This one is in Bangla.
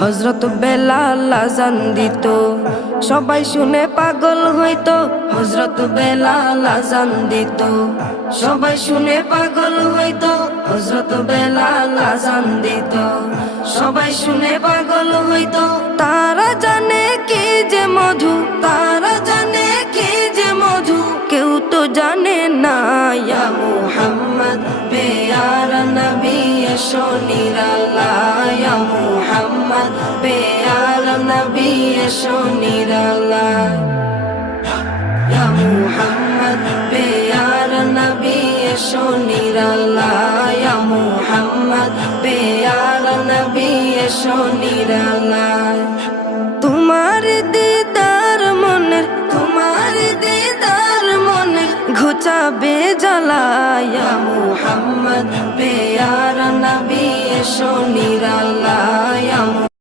হযরত বেলাল আযান দিত, সবাই শুনে পাগল হইতো। হযরত বেলাল আযান দিত, সবাই শুনে পাগল হইতো। হযরত বেলাল আযান দিত, সবাই শুনে পাগল হইতো। তারা জানে কি যে মধু, তারা জানে কি যে মধু, কেউ তো জানে না। ইয়া মুহাম্মদ পেয়ারা নবী এসো নিরালায়, ইয়া মুহাম্মদ পেয়ারা নবী এসো নিরালায়, ইয়া মুহাম্মদ পেয়ারা নবী এসো নিরালায়, ইয়া মুহাম্মদ পেয়ারা নবী এসো নিরালায়। তোমার দিদার মনের, তোমার দিদার মনের ঘুচাবে জ্বালা। ইয়া মুহাম্মদ পেয়ারা নবী এসো নিরালায়।